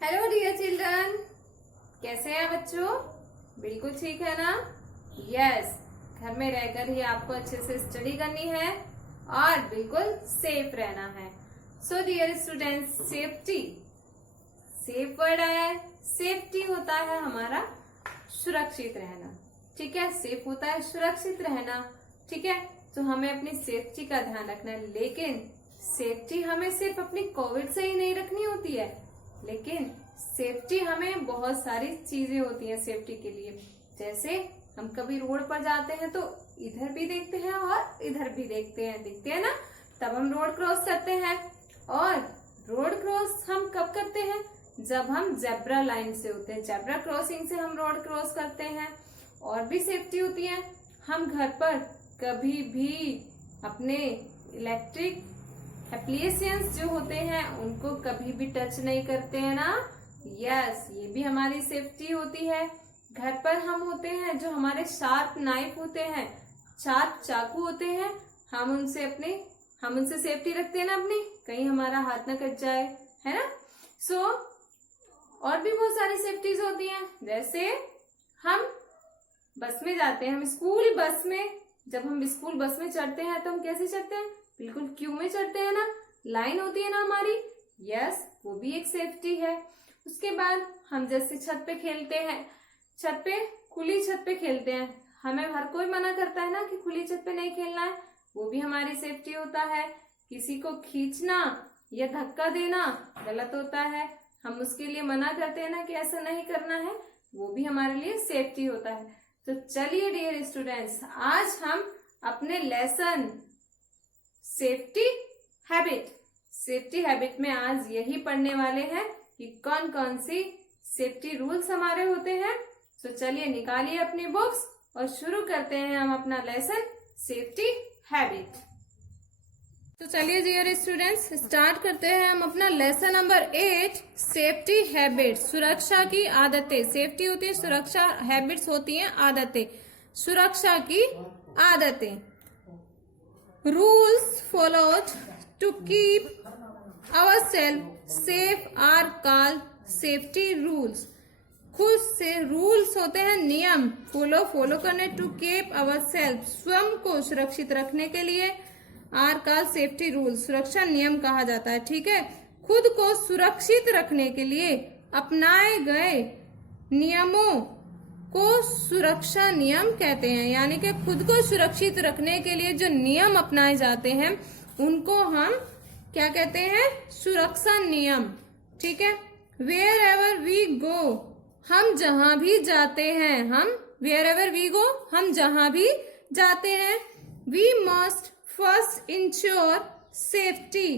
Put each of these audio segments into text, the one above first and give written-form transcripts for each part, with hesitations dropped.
Hello dear children, कैसे हैं बच्चों? बिल्कुल ठीक है ना? यस, घर में रहकर ही आपको अच्छे से स्टडी करनी है और बिल्कुल सेफ रहना है। So dear students, safety, safe word है। सेफ्टी होता है हमारा सुरक्षित रहना, ठीक है। सेफ होता है सुरक्षित रहना, ठीक है। तो हमें अपनी सेफ्टी का ध्यान रखना है, लेकिन सेफ्टी हमें सिर्फ अपनी कोविड से ही नहीं रखनी होती है, लेकिन सेफ्टी हमें बहुत सारी चीजें होती हैं सेफ्टी के लिए। जैसे हम कभी रोड पर जाते हैं तो इधर भी देखते हैं और इधर भी देखते हैं ना, तब हम रोड क्रॉस करते हैं। और रोड क्रॉस हम कब करते हैं? जब हम जेब्रा लाइन से होते हैं, जेब्रा क्रॉसिंग से हम रोड क्रॉस करते हैं। और भी सेफ्टी होती है, हम घर पर कभी भी अपने इलेक्ट्रिक एप्लीकेशंस जो होते हैं उनको कभी भी टच नहीं करते हैं ना। यस, ये भी हमारी सेफ्टी होती है। घर पर हम होते हैं, जो हमारे शार्प नाइफ होते हैं, शार्प चाकू होते हैं, हम उनसे सेफ्टी रखते हैं ना अपनी, कहीं हमारा हाथ ना कट जाए, है ना। सो और भी बहुत सारी सेफ्टीज होती हैं। जैसे हम बस में जाते हैं, हम स्कूल बस में, जब हम स्कूल बस में चढ़ते हैं तो हम कैसे चढ़ते हैं? बिल्कुल क्यू में चढ़ते हैं ना, लाइन होती है ना हमारी। यस, वो भी एक सेफ्टी है। उसके बाद हम जैसे छत पे खेलते हैं, छत पे, खुली छत पे खेलते हैं, हमें हर कोई मना करता है ना कि खुली छत पे नहीं खेलना है, वो भी हमारी सेफ्टी होता है। किसी को खींचना या धक्का देना गलत होता है, हम उसके लिए मना करते हैं ना कि ऐसा नहीं करना है, वो भी हमारे लिए सेफ्टी होता है। तो चलिए डियर स्टूडेंट्स, आज हम अपने लेसन सेफ्टी हैबिट में आज यही पढ़ने वाले हैं कि कौन कौन सी सेफ्टी रूल्स हमारे होते हैं। तो चलिए निकालिए अपनी बुक्स और शुरू करते हैं हम अपना लेसन सेफ्टी हैबिट। तो चलिए डियर स्टूडेंट्स, स्टार्ट करते हैं हम अपना लेसन नंबर 8, सेफ्टी हैबिट, सुरक्षा की आदतें। सेफ्टी होती है सुरक्षा, हैबिट्स होती हैं आदतें, सुरक्षा की आदतें। Rules followed to keep ourselves safe are called safety rules. खुद से रूल्स होते हैं नियम, फॉलो करने, टू कीप ourselves, स्वयं को सुरक्षित रखने के लिए, आर called सेफ्टी रूल्स, सुरक्षा नियम कहा जाता है, ठीक है। खुद को सुरक्षित रखने के लिए अपनाए गए नियमों को सुरक्षा नियम कहते हैं। यानी कि खुद को सुरक्षित रखने के लिए जो नियम अपनाए जाते हैं उनको हम क्या कहते हैं? सुरक्षा नियम, ठीक है। वेयर एवर वी गो, हम जहां भी जाते हैं, वेयर एवर वी गो, हम जहां भी जाते हैं। We must first ensure safety,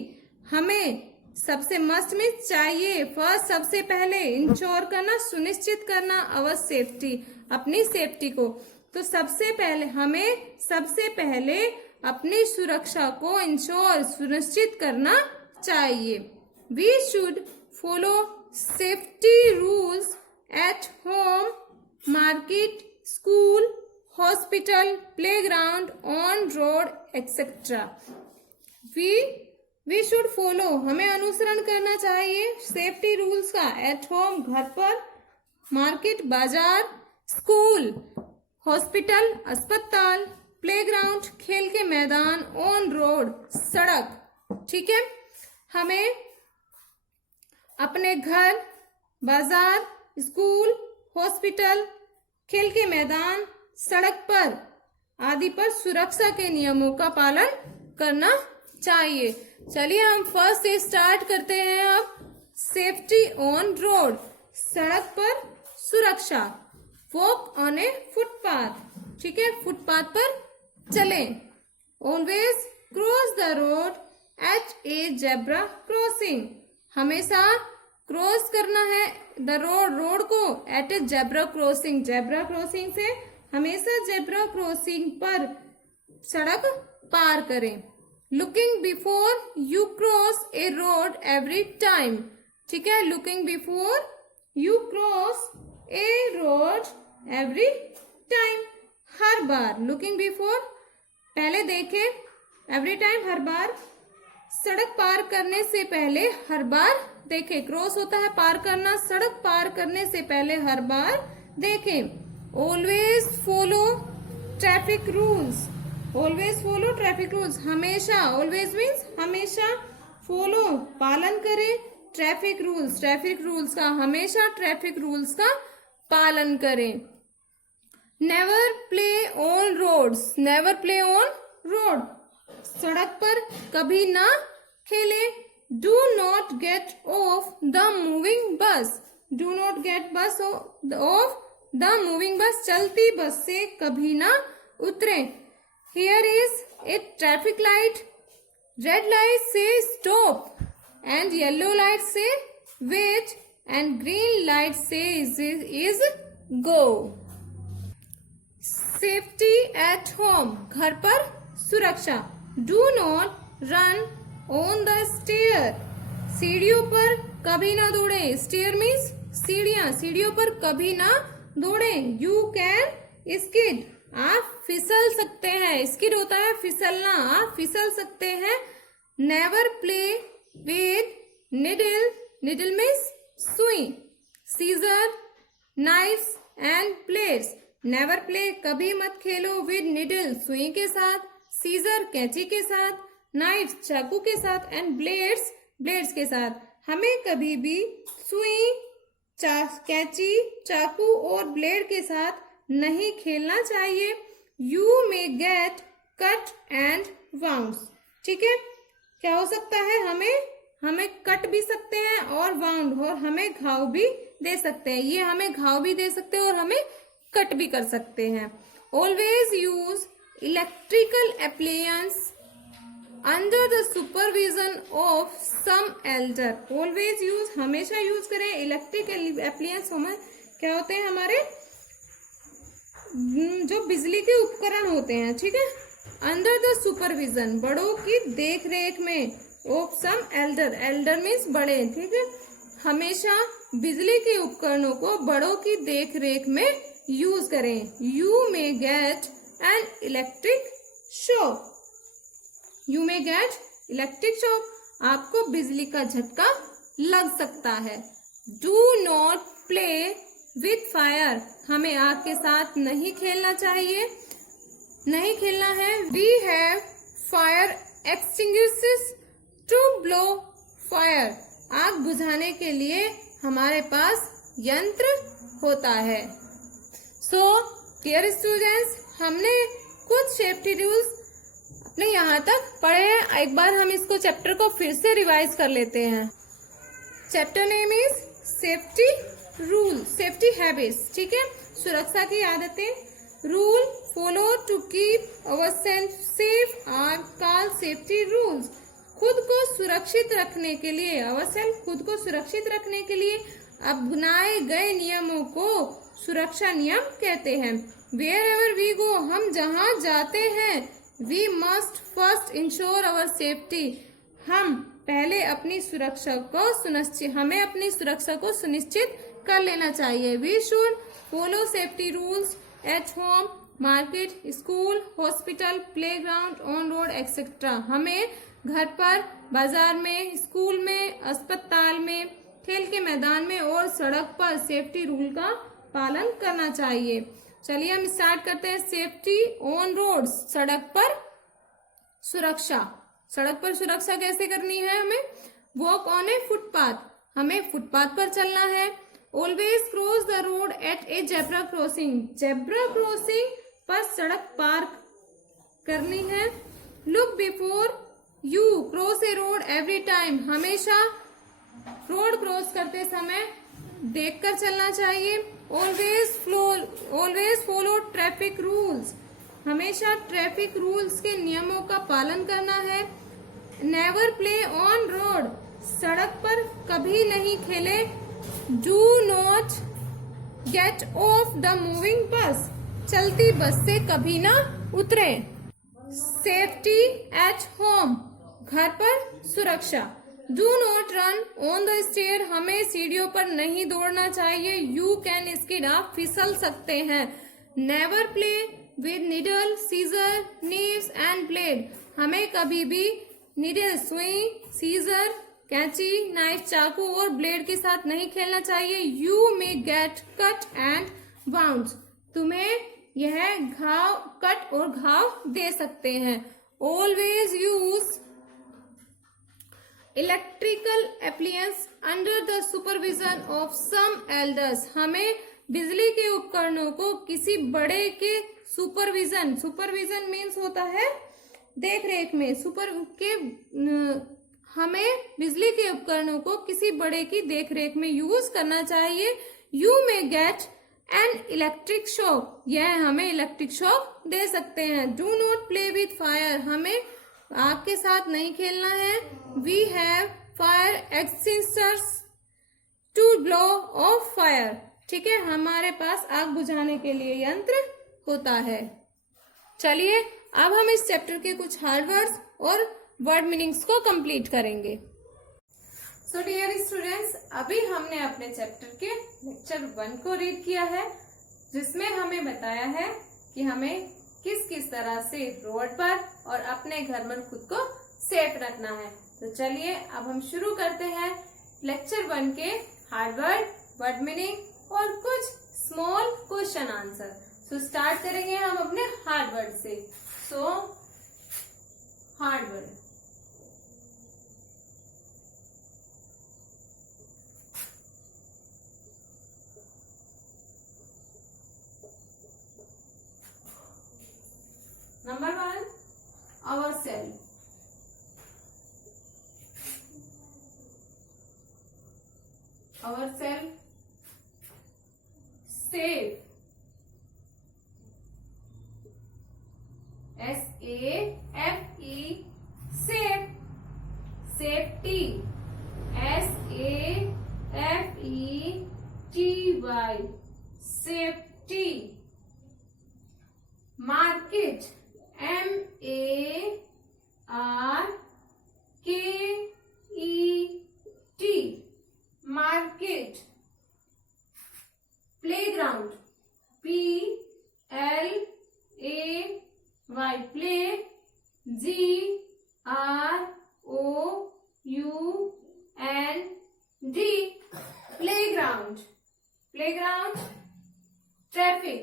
हमें सबसे मस्ट में चाहिए, फर्स्ट सबसे पहले, इंश्योर करना, सुनिश्चित करना, अवर सेफ्टी, अपनी सेफ्टी को। तो सबसे पहले अपनी सुरक्षा को इंश्योर, सुनिश्चित करना चाहिए। We should follow safety rules at home, market, school, hospital, playground, on road etcetera. We should follow, हमें अनुसरण करना चाहिए सेफ्टी रूल्स का, एट होम, घर पर, मार्केट, बाजार, स्कूल, हॉस्पिटल, अस्पताल, प्लेग्राउंड, खेल के मैदान, ऑन रोड, सड़क, ठीक है। हमें अपने घर, बाजार, स्कूल, हॉस्पिटल, खेल के मैदान, सड़क पर आदि पर सुरक्षा के नियमों का पालन करना चाहिए। चलिए हम फर्स्ट से स्टार्ट करते हैं अब। सेफ्टी ऑन रोड, सड़क पर सुरक्षा। वॉक ऑन ए फुटपाथ, ठीक है, फुटपाथ पर चलें। Always cross the road at a zebra crossing, हमेशा क्रॉस करना है द रोड को at a zebra crossing, zebra crossing से हमेशा जेब्रा क्रॉसिंग पर सड़क पार करें। Looking before you cross a road every time, ठीक है, looking before you cross a road every time, हर बार, लुकिंग बिफोर पहले देखें, एवरी टाइम हर बार, सड़क पार करने से पहले हर बार देखें, क्रॉस होता है पार करना, सड़क पार करने से पहले हर बार देखें। Always follow traffic rules, always follow traffic rules, हमेशा, ऑलवेज मीन्स हमेशा, फॉलो पालन करें ट्रैफिक रूल्स, ट्रैफिक रूल्स का, हमेशा ट्रैफिक रूल्स का पालन करें। Never play on roads, never play on road, सड़क पर कभी ना खेले। Do not get off the moving bus, do not get bus off the moving bus, चलती बस से कभी ना उतरे। Here is a traffic light, red light से स्टॉप एंड येलो लाइट से वेट एंड ग्रीन लाइट से is go. Safety at home, घर पर सुरक्षा। Do not run on the stair, सीढ़ियों पर कभी ना दौड़े। स्टेयर मीन्स सीढ़ियां, सीढ़ियों पर कभी ना दौड़े। यू कैन स्किड, आप फिसल सकते हैं, स्किड होता है फिसलना, आप फिसल सकते हैं। Never play with needle, needle means सुई। Scissor, knives and blades, never play कभी मत खेलो विद निडल, सुई के साथ, सीजर कैंची के साथ, नाइफ चाकू के साथ एंड ब्लेड्स, ब्लेड्स के साथ। हमें कभी भी सुई, कैंची, चाकू और ब्लेड के साथ नहीं खेलना चाहिए। You may get cut and wounds, ठीक है, क्या हो सकता है, हमें कट भी सकते हैं और वाउंड, और हमें घाव भी दे सकते हैं। ये हमें घाव भी दे सकते हैं और हमें कट भी कर सकते हैं। Always use electrical appliance under the supervision of some elder, always use, हमेशा यूज करें इलेक्ट्रिकल अप्लायंस। हमें क्या होते हैं, हमारे जो बिजली के उपकरण होते हैं, ठीक है, अंडर द सुपरविजन, बड़ों की देख रेख में, of some elder, elder means बड़े, ठीक है, हमेशा बिजली के उपकरणों को बड़ों की देख रेख में यूज करें। You may get an electric shock, you may gate electric shock, आपको बिजली का झटका लग सकता है। Do not play with fire, हमें आग के साथ नहीं खेलना चाहिए, नहीं खेलना है। We have fire extinguishers to blow fire, आग बुझाने के लिए हमारे पास यंत्र होता है। सो डियर स्टूडेंट्स, हमने कुछ सेफ्टी रूल्स अपने यहाँ तक पढ़े हैं। एक बार हम इसको चैप्टर को फिर से रिवाइज कर लेते हैं। Chapter name is safety rule, safety habits, ठीक है, सुरक्षा की आदतें। Rule follow to keep ourselves safe are called safety rules, खुद को सुरक्षित रखने के लिए, अवरसेल्फ खुद को सुरक्षित रखने के लिए अपनाए गए नियमों को सुरक्षा नियम कहते हैं। वेयर एवर वी गो, हम जहाँ जाते हैं, we must first ensure our safety, हम पहले अपनी सुरक्षा को सुनिश्चित, हमें अपनी सुरक्षा को सुनिश्चित कर लेना चाहिए। We should follow safety rules at home, market, school, hospital, playground, on road etcetera, हमें घर पर, बाजार में, स्कूल में, अस्पताल में, खेल के मैदान में और सड़क पर सेफ्टी रूल का पालन करना चाहिए। चलिए हम स्टार्ट करते हैं। सेफ्टी ऑन रोड्स, सड़क पर सुरक्षा, सड़क पर सुरक्षा कैसे करनी है हमें। वॉक ऑन ए फुटपाथ, हमें फुटपाथ पर चलना है। Always cross the road at a zebra crossing, zebra crossing पर सड़क पार करनी है। Look before you cross a road every time, हमेशा रोड क्रॉस करते समय देखकर चलना चाहिए। ऑलवेज फॉलो ट्रैफिक रूल्स, हमेशा ट्रैफिक रूल्स के नियमों का पालन करना है। नेवर प्ले ऑन रोड, सड़क पर कभी नहीं खेले। Do not get off the moving bus, चलती बस से कभी ना उतरे। सेफ्टी एट होम, घर पर सुरक्षा। Do not run on the stair, हमें सीढ़ियों पर नहीं दौड़ना चाहिए। यू कैन स्किड, आप फिसल सकते हैं। Never play with needle, scissor, knives and blade, हमें कभी भी निडल, सुई, सीजर, कैंची, नाइफ, चाकू और ब्लेड के साथ नहीं खेलना चाहिए। You may get cut and bounce, तुम्हें यह घाव, कट और घाव दे सकते हैं। Always use electrical appliances under the supervision of some elders, हमें बिजली के उपकरणों को किसी बड़े के सुपरविजन मीन्स होता है देख रेख में, हमें बिजली के उपकरणों को किसी बड़े की देख रेख में यूज करना चाहिए। You may get an electric shock, यह हमें इलेक्ट्रिक शॉक दे सकते हैं। Do not play with fire, हमें आग के साथ नहीं खेलना है। We have fire extinguishers to blow off fire, ठीक है, हमारे पास आग बुझाने के लिए यंत्र होता है। चलिए अब हम इस चैप्टर के कुछ हार्ड वर्ड्स और वर्ड मीनिंग्स को कंप्लीट करेंगे। सो डियर स्टूडेंट्स, अभी हमने अपने चैप्टर के लेक्चर 1 को रीड किया है, जिसमें हमें बताया है कि हमें किस किस तरह से रोड पर और अपने घर में खुद को सेफ रखना है। तो चलिए अब हम शुरू करते हैं लेक्चर 1 के हार्ड वर्ड, वर्ड मीनिंग और कुछ small question answer. So start करेंगे हम अपने हार्ड वर्ड से। So hard word, number 1, ourself, ourself, safe, SAFE, safe, safety, SAFETY, safety, market, MARKET, market, playground, PLAY, play, GROUND, playground, playground, traffic,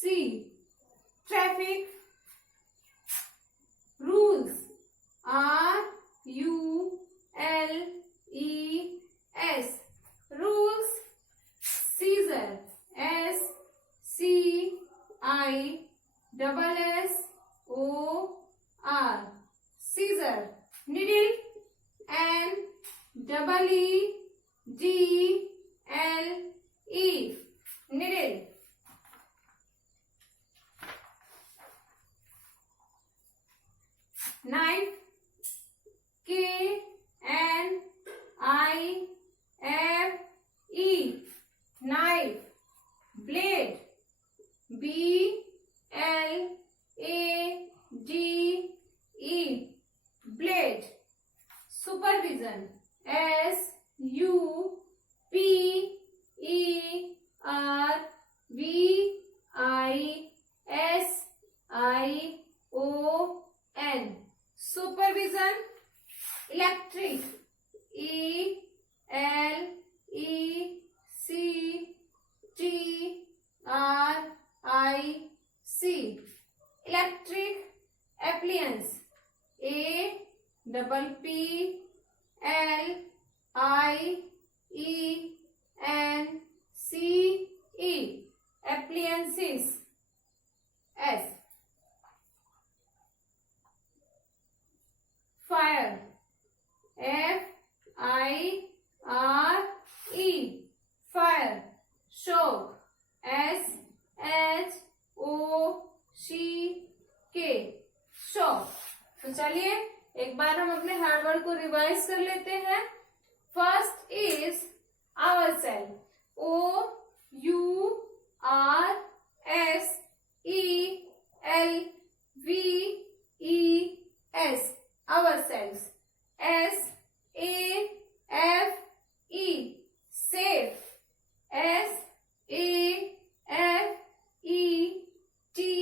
TRAFFIC, traffic, rules, RULES, rules, scissor, SCISSOR, scissor, needle, NEEDLE, needle, knife, KNIFE, knife, blade, BLADE, blade, supervision, SUPERVISION, supervision, electric, ELECTRIC, electric, appliance, APPLIENCE, appliances, S, fire, FIRE, fire, shock, SHOCK, shock। तो चलिए एक बार हम अपने hard word को revise कर लेते हैं। First is ourself, OURSELVES, ourselves, SAFE, safe, SAFETY,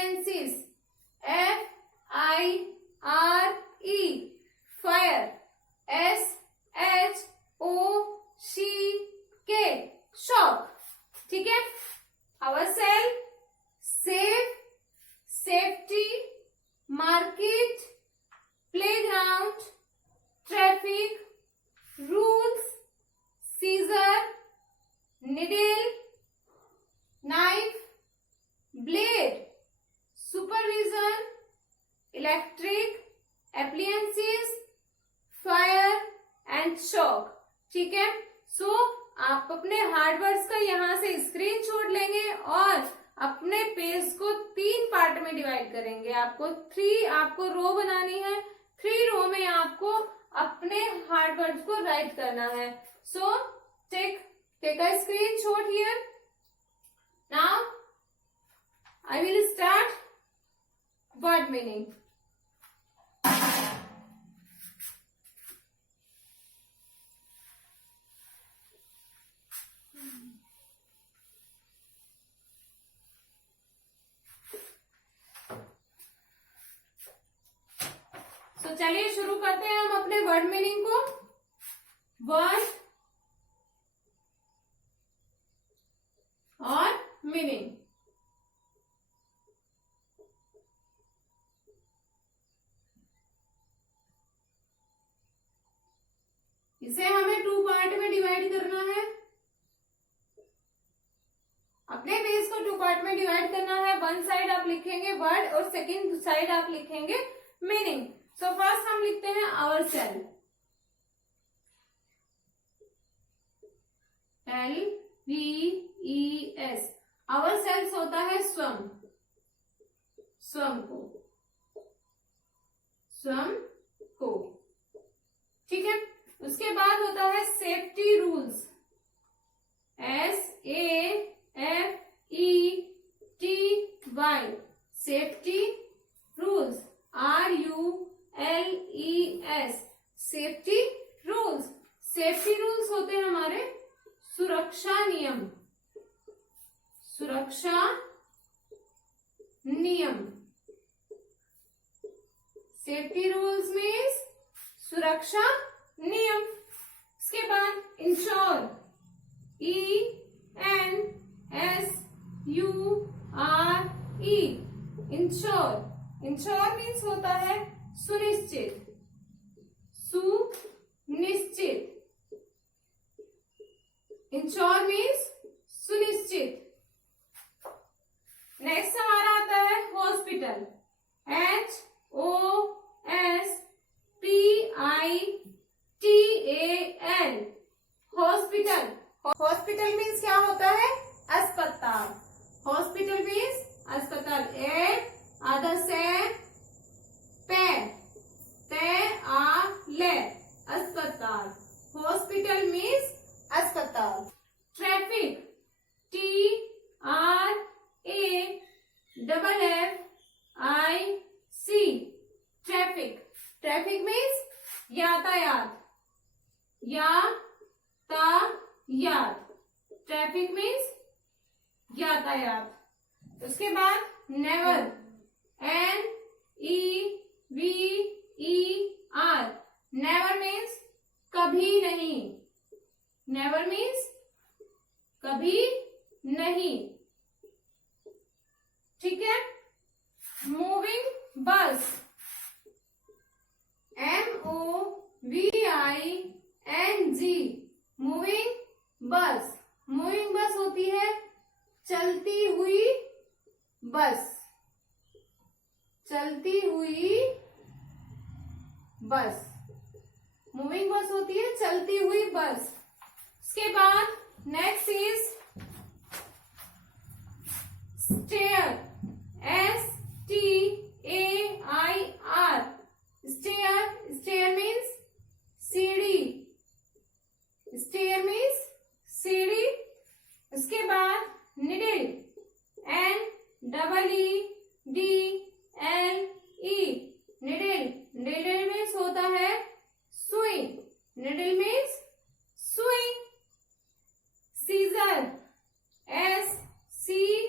appliances, FIRE, fire, SHOCK, shock. ठीक है. ourselves, safe, safety, market, playground, traffic, rules, scissor, needle, knife, blade, supervision, electric, appliances, fire and shock. ठीक है. सो आप अपने hard words का यहाँ से screenshot लेंगे और अपने पेज को 3 पार्ट में डिवाइड करेंगे. आपको रो बनानी है. 3 रो में आपको अपने हार्ड वर्ड्स को राइट करना है. So take a screenshot here. Now I will start word meaning. तो चलिए शुरू करते हैं हम अपने वर्ड मीनिंग को. वर्ड और मीनिंग. इसे हमें 2 पार्ट में डिवाइड करना है. अपने पेज को 2 पार्ट में डिवाइड करना है. 1 साइड आप लिखेंगे वर्ड और सेकंड साइड आप लिखेंगे मीनिंग. सो फर्स्ट हम लिखते हैं our self. LVES. Our self होता है स्वयं. स्वयं को. ठीक है. उसके बाद होता है safety rules. SAFETY. Safety rules. RULES. Safety rules. Safety rules होते हैं हमारे सुरक्षा नियम. सुरक्षा नियम. सेफ्टी रूल्स मीन्स सुरक्षा नियम. इसके बाद ensure. ENSURE. Ensure. Ensure means होता है सुनिश्चित. सुनिश्चित. इंश्योर मीन्स सुनिश्चित. नेक्स्ट हमारा आता है hospital. HOSPITAL. Hospital. Hospital means क्या होता है? अस्पताल. हॉस्पिटल मीन्स अस्पताल. आधा से ले अस्पताल. हॉस्पिटल मीन्स अस्पताल. Traffic. TRAFFIC. Traffic. Traffic means यातायात. यातायात. ट्रैफिक मीन्स यातायात. उसके बाद नेवर. NEVER. नेवर मीन्स कभी नहीं. नेवर मीन्स कभी नहीं. ठीक है. मूविंग बस. MOVING. मूविंग बस. मूविंग बस होती है चलती हुई बस. चलती हुई बस. मूविंग बस होती है चलती हुई बस. उसके बाद next is stair. STAIR. Stair. Stair means सीढ़ी. स्टेयर मीन्स सीढ़ी. उसके बाद needle. NEEDLE. Needle. Needle means होता है सुई. निडल मीन्स सुई. Scissor. SCISSOR.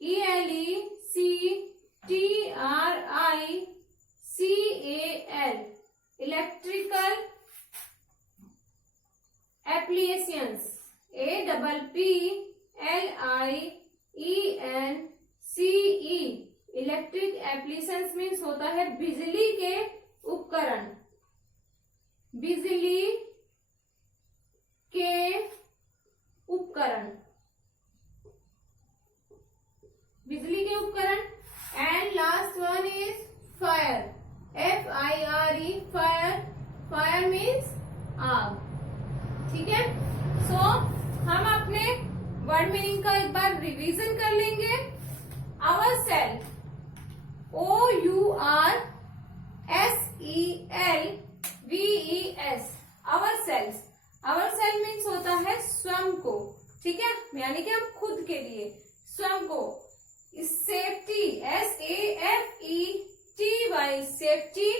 electrical, electrical appliances, APPLIENCE, electric applications means होता है बिजली के उपकरण, बिजली के उपकरण, बिजली के उपकरण। And last one is fire, FIRE, fire, fire means आग। ठीक है, सो हम अपने वर्ड मीनिंग का एक बार रिवीजन कर लेंगे। Ourselves, OURSELVES, ourselves, ourselves means होता है स्वयं को। ठीक है, यानी कि हम खुद के लिए, स्वयं को। Safety, SAFETY, safety,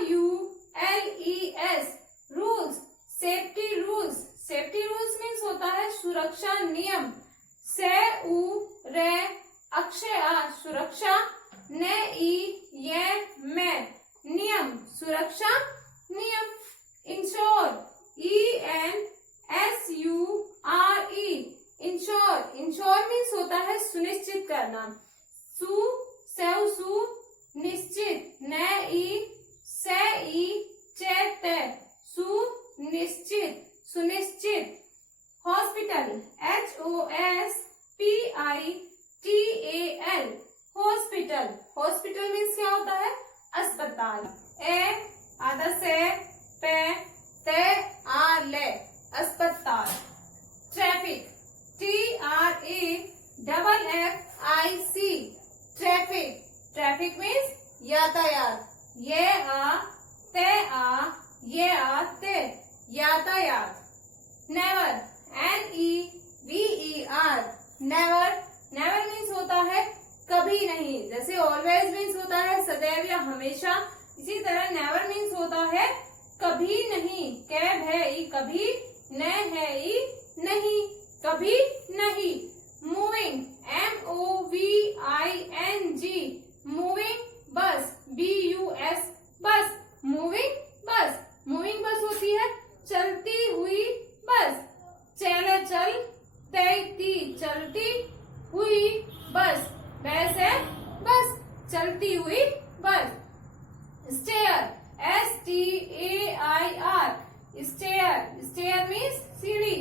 RULES, rules, safety rules, safety rules means होता है सुरक्षा नियम। सुरक्षा, नियम, सुरक्षा नियम। Ensure, ENSURE, ensure, ensure means होता है सुनिश्चित करना। निश्चित, सुनिश्चित, सुनिश्चित। Hospital, HOSPITAL, hospital, hospital means क्या होता है? अस्पताल। आधा से अस्पताल। Traffic, TRAFFIC, traffic, traffic means यातायात। यातायात। Never, NEVER, never, never means होता है कभी नहीं। जैसे ऑलवेज मीन्स होता है सदैव या हमेशा, इसी तरह नेवर मीन्स होता है कभी नहीं। कैब है ई, कभी न है ई, नहीं, कभी नहीं। मूविंग, MOVING, मूविंग बस, BUS, बस, मूविंग बस। मूविंग बस होती है चलती हुई बस। चलती हुई बस, बस है बस, चलती हुई bus. Stair, STAIR, stair, stair means सीढ़ी।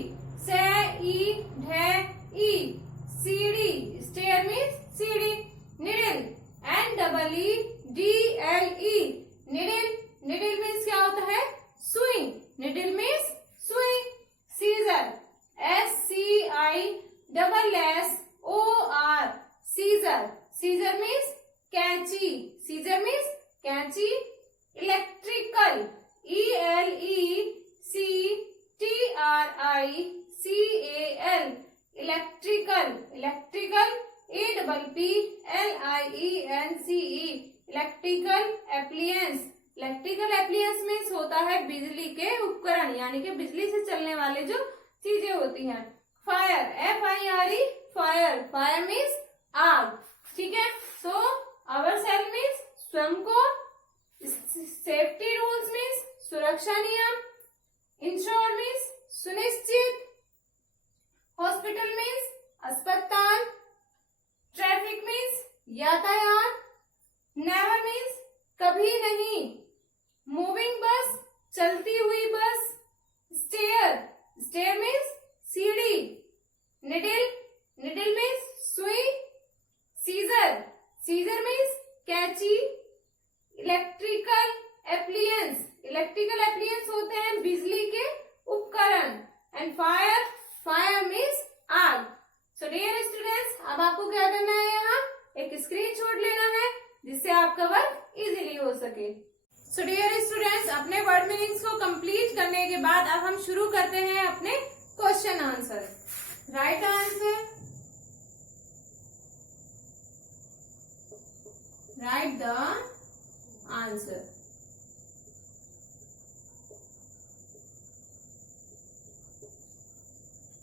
सीढ़ी, स्टेयर मीन्स सीढ़ी। Needle, NEEDLE, needle, needle means क्या होता है? सुई, निडिल मीन्स सुई। Scissor, SCISSOR, scissor, scissor means कैंची, सीजर मीन्स कैंची। Electrical, ELECTRICAL, electrical, electrical, APPLIENCE, electrical appliance. Electrical appliance means होता है बिजली के उपकरण, यानी कि बिजली से चलने वाले जो चीजें होती हैं। Fire, FIRE, fire, fire means आग। ठीक है, सो आवर सेल मीन्स स्वयं को। सेफ्टी रूल्स मीन्स सुरक्षा नियम। इंश्योर मीन्स सुनिश्चित। हॉस्पिटल मीन्स अस्पताल। ट्रैफिक मीन्स यातायात। नेवर मीन्स कभी नहीं। मूविंग बस, चलती हुई बस। स्टेयर, स्टेयर मीन्स सीढ़ी। निडिल, निडिल मीन्स सुई। सीजर, सीजर मीन्स कैंची। इलेक्ट्रिकल एप्लियंस, इलेक्ट्रिकल एप्लियंस होते हैं बिजली के उपकरण। एंड फायर, फायर मीन्स आग। सो डियर स्टूडेंट्स, अब आपको क्या करना है? यहाँ एक स्क्रीनशॉट लेना है जिससे आपका वर्क इजीली हो सके। सो डियर स्टूडेंट्स, अपने वर्ड मीनिंग्स को कंप्लीट करने के बाद अब हम शुरू करते हैं अपने question answer. Right answer, right the answer.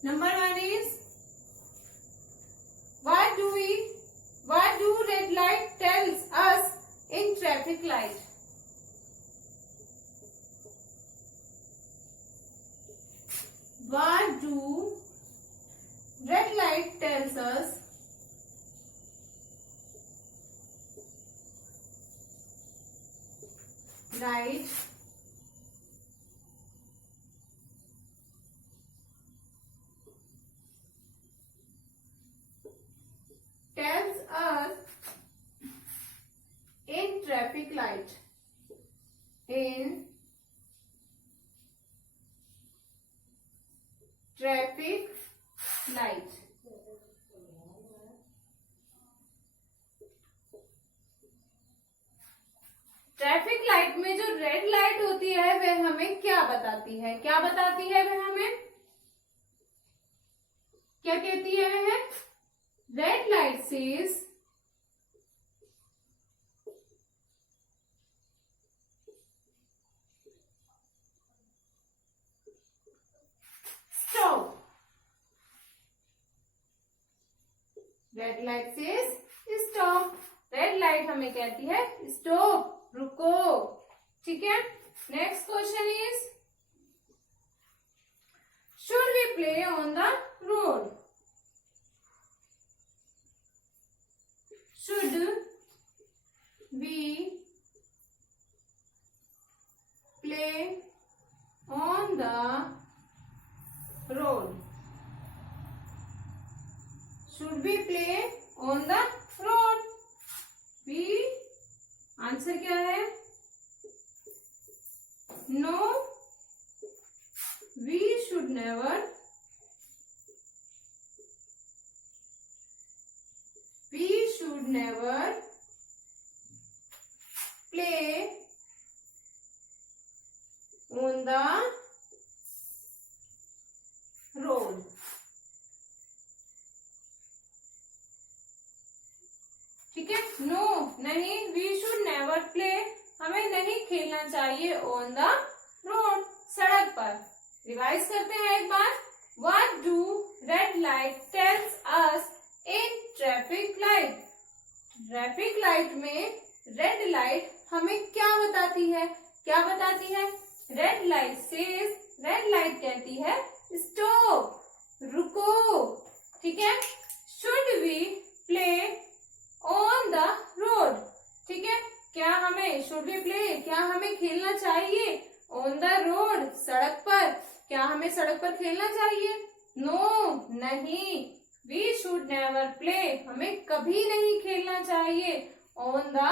Number 1 is, what do we tells us right tells us in traffic light, in traffic light, traffic light में जो रेड लाइट होती है वह हमें क्या बताती है? क्या बताती है वह हमें? क्या कहती है वह? Red light says stop. Red light says stop. Red light हमें कहती है स्टॉप, रुको। ठीक है। Next question is should we play on the road? Should we play on the road? Should we play on the road? B answer क्या है? No, we should never play on the road. ठीक है। No नहीं, we should never play, हमें नहीं खेलना चाहिए on the road, सड़क पर। रिवाइज करते हैं एक बार। What do red light tells us in traffic light? Traffic light में रेड लाइट हमें क्या बताती है? क्या बताती है? Red light says, red light कहती है स्टॉप, रुको। ठीक है। Should we play on the road? ठीक है। क्या हमें शुड वी प्ले, क्या हमें खेलना चाहिए ऑन द रोड, सड़क पर? क्या हमें सड़क पर खेलना चाहिए? नो नहीं, वी शुड नेवर प्ले, हमें कभी नहीं खेलना चाहिए ऑन द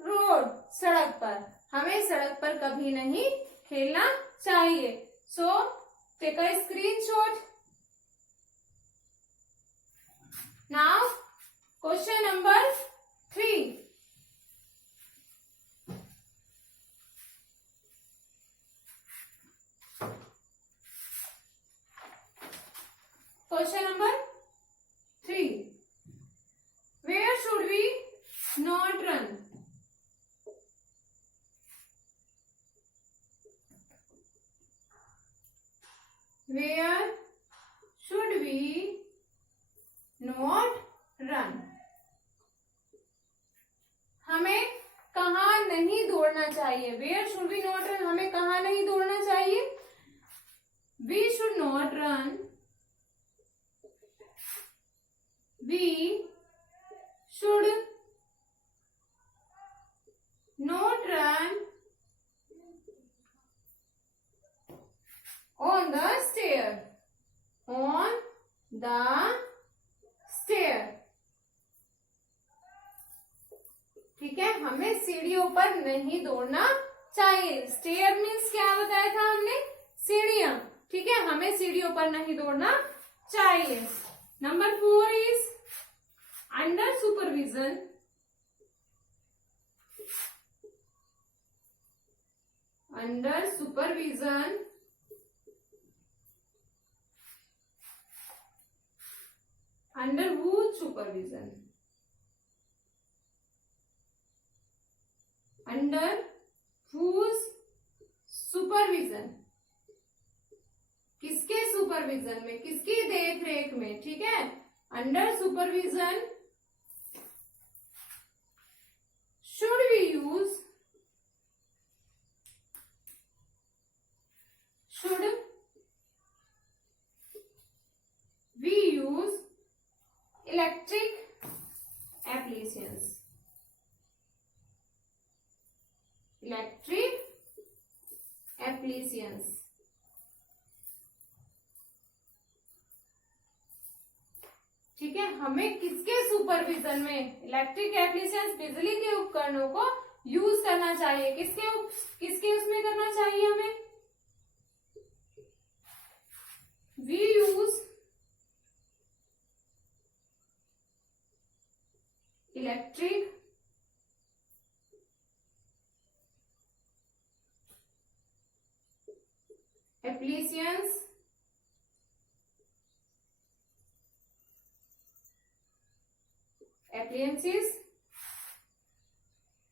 रोड, सड़क पर। हमें सड़क पर कभी नहीं खेलना चाहिए। So take a screenshot. Now question number 3। Question number 3, where should we not run? Where should we not run? हमें कहाँ नहीं दौड़ना चाहिए? Where should we not run, हमें कहाँ नहीं दौड़ना चाहिए? We should not run, we should not run on the stair, on the stair। ठीक है। हमें सीढ़ियों पर नहीं दौड़ना चाहिए। स्टेयर मीन्स क्या बताया था हमने? सीढ़ियां। ठीक है। हमें सीढ़ियों पर नहीं दौड़ना चाहिए। Number 4 is under supervision, under supervision under whose supervision? Under whose supervision? किसके सुपरविजन में, किसकी देख रेख में? ठीक है। Under supervision should we use, should we use electric applications, electric applications. ठीक है, हमें किसके सुपरविजन में इलेक्ट्रिक एप्लीकेशंस, बिजली के उपकरणों को यूज करना चाहिए, किसके उसमें करना चाहिए हमें? We use electric applications appliances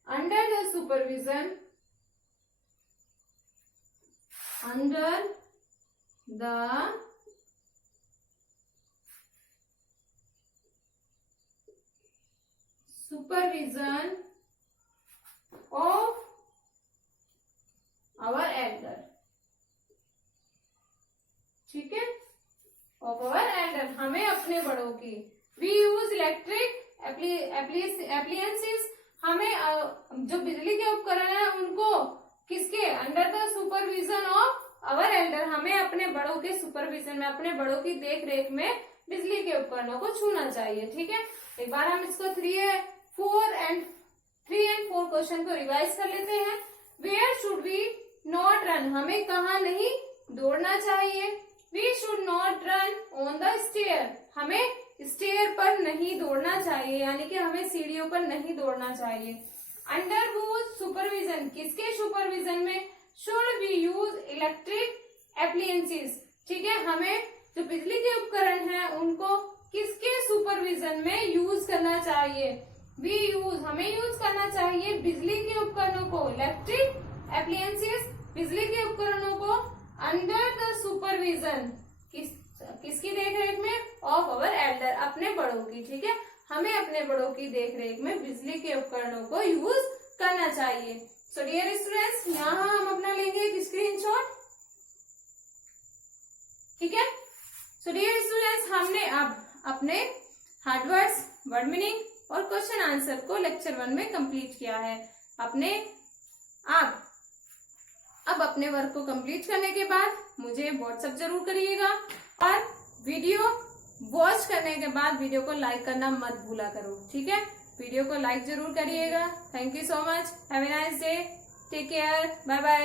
under the supervision of our elder। ठीक है, of our elder, हमें अपने बड़ों की। we use electric appliances, हमें जो बिजली के उपकरण है उनको किसके? Under the supervision of our elder, हमें अपने बड़ों के सुपरविजन में, अपने बड़ों की देख रेख में बिजली के उपकरणों को छूना चाहिए। ठीक है, एक बार हम इसको 3 and 4 क्वेश्चन को रिवाइज कर लेते हैं। Where should we not run, हमें कहाँ नहीं दौड़ना चाहिए? We should not run on the stair, हमें स्टेयर पर नहीं दौड़ना चाहिए, यानी कि हमें सीढ़ियों पर नहीं दौड़ना चाहिए। अंडर हुज सुपरविजन, किसके सुपरविजन में? Should we use electric appliances, ठीक है, हमें जो बिजली के उपकरण हैं उनको किसके सुपरविजन में यूज करना चाहिए? वी यूज, हमें यूज करना चाहिए बिजली के उपकरणों को, इलेक्ट्रिक एप्लियंसेस, बिजली के उपकरणों को अंडर द सुपरविजन, किसकी देखरेख में? ऑफ अवर एल्डर, अपने बड़ों की। ठीक है, हमें अपने बड़ों की देखरेख में बिजली के उपकरणों को यूज करना चाहिए। सो डियर स्टूडेंट्स, यहाँ हम अपना लेंगे एक स्क्रीनशॉट। ठीक है, सो डियर स्टूडेंट्स, हमने अब अपने हार्डवर्ड्स, वर्ड मीनिंग और क्वेश्चन आंसर को लेक्चर 1 में कंप्लीट किया है। अब अपने वर्क को कंप्लीट करने के बाद मुझे व्हाट्सएप जरूर करिएगा और वीडियो वॉच करने के बाद वीडियो को लाइक करना मत भूला करो। ठीक है, वीडियो को लाइक जरूर करिएगा। Thank you so much, have a nice day, take care, bye bye.